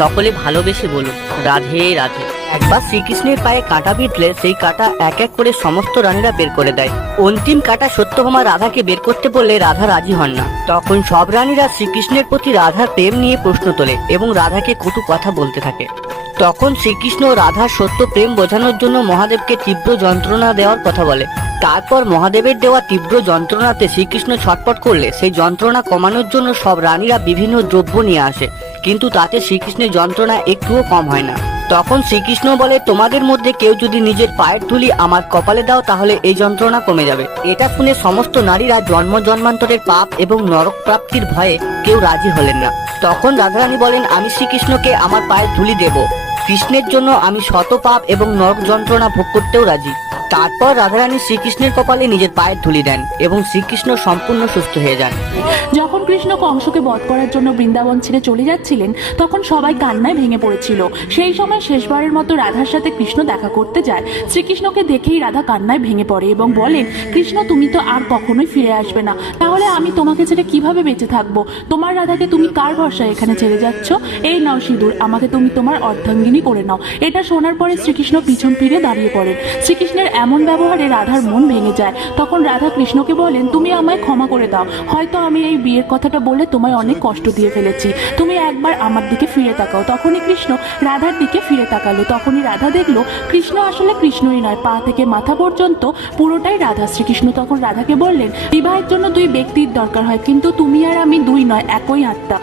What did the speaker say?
সকলে ভালোবেসে বলুন, রাধে রাধে। একবার শ্রীকৃষ্ণের পায়ে কাঁটা বিঁধলে সেই কাঁটা এক এক করে সমস্ত রানীরা বের করে দেয়। অন্তিম কাঁটা সত্যভামা রাধাকে বের করতে বললে রাধা রাজি হন না। তখন সব রানীরা শ্রীকৃষ্ণের প্রতি রাধার প্রেম নিয়ে প্রশ্ন তোলে এবং রাধাকে কটু কথা বলতে থাকে। তখন শ্রীকৃষ্ণ রাধার সত্য প্রেম বোঝানোর জন্য মহাদেবকে তীব্র যন্ত্রণা দেওয়ার কথা বলে। তারপর মহাদেবের দেওয়া তীব্র যন্ত্রণাতে শ্রীকৃষ্ণ ছটপট করলে সেই যন্ত্রণা কমানোর জন্য সব রানীরা বিভিন্ন দ্রব্য নিয়ে আসে। কিন্তু তাতে শ্রীকৃষ্ণের যন্ত্রণা একটুও কম হয় না। তখন শ্রীকৃষ্ণ বলে, তোমাদের মধ্যে কেউ যদি নিজের পায়ের ধুলি আমার কপালে দাও, তাহলে এই যন্ত্রণা কমে যাবে। এটা শুনে সমস্ত নারীরা জন্ম জন্মান্তরের পাপ এবং নরক প্রাপ্তির ভয়ে কেউ রাজি হলেন না। তখন রাধারানী বলেন, আমি শ্রীকৃষ্ণকে আমার পায়ের ধুলি দেব। কৃষ্ণের জন্য আমি শত পাপ এবং নরক যন্ত্রণা ভোগ করতেও রাজি। তারপর রাধারানী শ্রীকৃষ্ণের কপালে নিজের পায়ের ধুলি দেন এবং শ্রীকৃষ্ণ সম্পূর্ণ সুস্থ হয়ে যান। যখন কৃষ্ণ কংসকে বধ করার জন্য বৃন্দাবন ছেড়ে চলে যাচ্ছিলেন, তখন সবাই কান্নায় ভেঙে পড়েছিল। সেই সময় শেষবারের মতো রাধার সাথে কৃষ্ণ দেখা করতে যায়। শ্রীকৃষ্ণকে দেখেই রাধা কান্নায় ভেঙে পড়ে এবং বলেন, কৃষ্ণ, তুমি তো আর কখনোই ফিরে আসবে না। তাহলে আমি তোমাকে ছেড়ে কীভাবে বেঁচে থাকব? তোমার রাধাকে তুমি কার ভরসায় এখানে ছেড়ে যাচ্ছ? এই নাও সিঁদুর, আমাকে তুমি তোমার অর্ধাঙ্গিনী করে নাও। এটা শোনার পরে শ্রীকৃষ্ণ পিছন ফিরে দাঁড়িয়ে পড়েন। শ্রীকৃষ্ণের এমন ব্যবহারে রাধার মন ভেঙে যায়। তখন রাধা কৃষ্ণকে বলেন, তুমি আমায় ক্ষমা করে দাও। হয়তো আমি এই বিয়ের কথাটা বলে তোমায় অনেক কষ্ট দিয়ে ফেলেছি। তুমি একবার আমার দিকে ফিরে তাকাও। তখনই কৃষ্ণ রাধার দিকে ফিরে তাকালো। তখনই রাধা দেখল, কৃষ্ণ আসলে কৃষ্ণই নয়। পা থেকে মাথা পর্যন্ত পুরোটাই রাধা শ্রীকৃষ্ণ। তখন রাধাকে বললেন, বিবাহের জন্য দুই ব্যক্তির দরকার হয়, কিন্তু তুমি আর আমি দুই নয়, একই আত্মা।